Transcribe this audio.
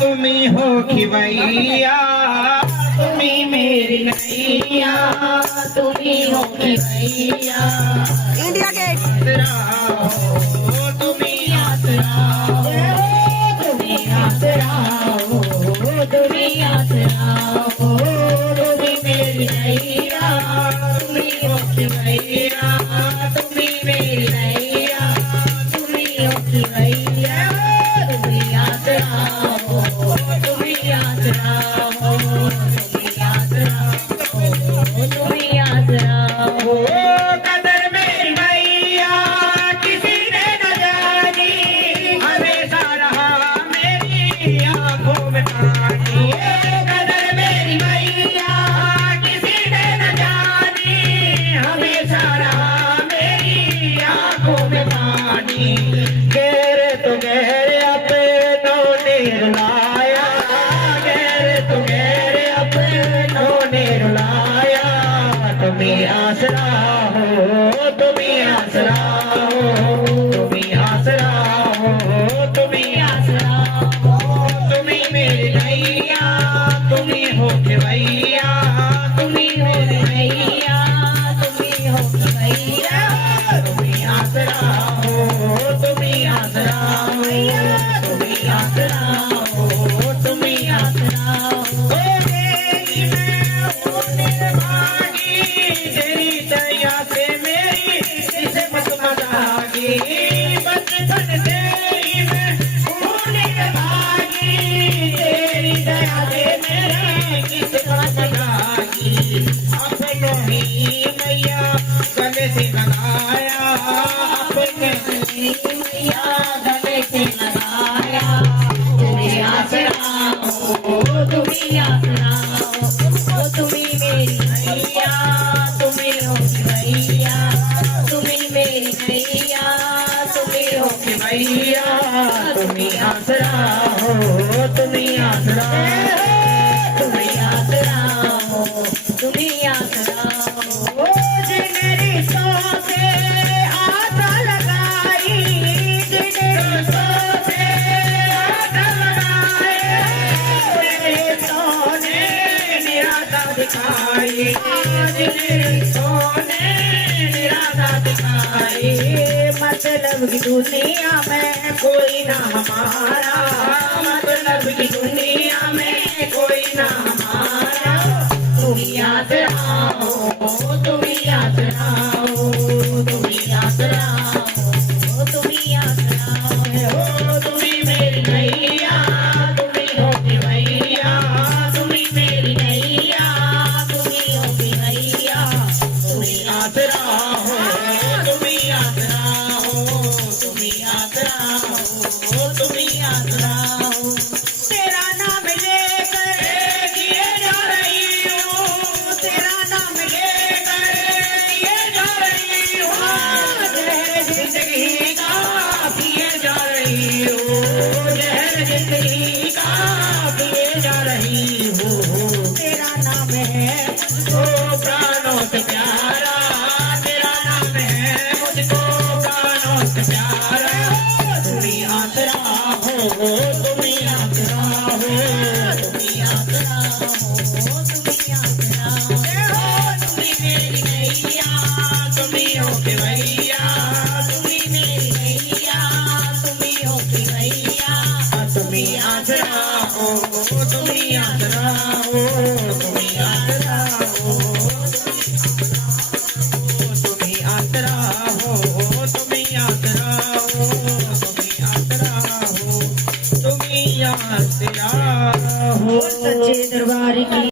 तुम्ही हो खिवैया, तुम्ही मेरी नैया, तुम्ही हो खिवैया। इंडिया गेट तुम्ही आसरा हो, तुम्ही आसरा हो, तुम्ही आसरा हो, तुम्ही मेरी नैया, तुम्ही हो खिवैया, तुम्ही मेरी नैया, तुम्ही हो खिवैया, तुम्ही आसरा हो, तुम्ही आसरा हो, तुम्ही आसरा हो, तुम्ही आसरा हो। कदर मेरी मैया किसी ने न जानी, हमेशा रहा मेरी आंखों में पानी। कदर मेरी मैया किसी ने न जानी, हमेशा रहा मेरी आंखों में पानी। गहरे तो गहरे अपनों ने रुलाया, गहरे तो गहरे अपनों ने रुलाया। तुम्ही आसरा हो, तुम्ही आसरा हो, तुम्ही आसरा हो, तुम्ही आसरा हो, तुम्ही मेरी नैया, तुम्ही हो खिवैया, तुम्ही मेरी नैया, तुम्ही हो खिवैया, तुम्ही आसरा हो, तुम्ही आसरा हो, तुम्ही आसरा हो, तुम्ही आसरा हो। तेरी मैं हूँ निर्भागी, तेरी दया से मेरी किस्मत बदलागी। बचपन से ही मैं हूँ निर्भागी, तेरी दया से मेरी किस्मत बदलागी। अपनों ही मैया गले से लगाया, अपने ही मैया गले से लगाया। तुम्ही आसरा हो, तुम्ही आसरा हो, तुम्ही मेरी नैया, तुम्ही हो खिवैया, तुम्ही मेरी नैया, तुम्ही हो खिवैया, तुम्ही आसरा हो, तुम्ही आसरा हो, तुम्ही आसरा हो, तुम्ही आसरा हो। जिन्हें रिश्तों से आशा लगाई, जिन्हें रिश्तों से आशा लगाए, रिश्तों ने निराशा दिखाई, जिन्हें रिश्तों ने निराशा दिखाई। मतलब की दुनिया में कोई ना हमारा, मतलब की दुनिया में कोई ना हमारा। तुम्ही आसरा हो, तुम्ही आसरा हो, तुम्ही आसरा हो, तुम्ही आसरा हो, तुम्ही मेरी नैया, तुम्ही हो खिवैया, तुम्ही मेरी नैया, तुम्ही हो खिवैया, तुम्ही आसरा हो, तुम्ही आसरा हो, तुम्ही आसरा हो, तुम्ही आसरा हो। तेरा नाम लेकर जिए जा रही हूँ, तेरा नाम लेकर जिए जा रही हूँ। जहर जिंदगी का पिए जा रही हूँ, जहर जिंदगी का पिए जा रही हूँ। तेरा नाम है मुझको प्राणों से प्यारा, तेरा नाम है मुझको प्राणों से प्यारा। तुम्ही आसरा हो, तुम्ही आसरा हो, तुम्ही आसरा हो, तुम्ही आसरा हो, तुम्ही मेरी नैया, तुम्ही हो खिवैया, तुम्ही मेरी नैया, तुम्ही हो खिवैया। तुम्ही आसरा हो, तुम्ही आसरा हो, तुम्ही आसरा हो, तुम्ही आसरा हो, तुम्ही आसरा हो, तुम्ही आसरा हो, तुम्ही आसरा हो। सच्चे दरबार की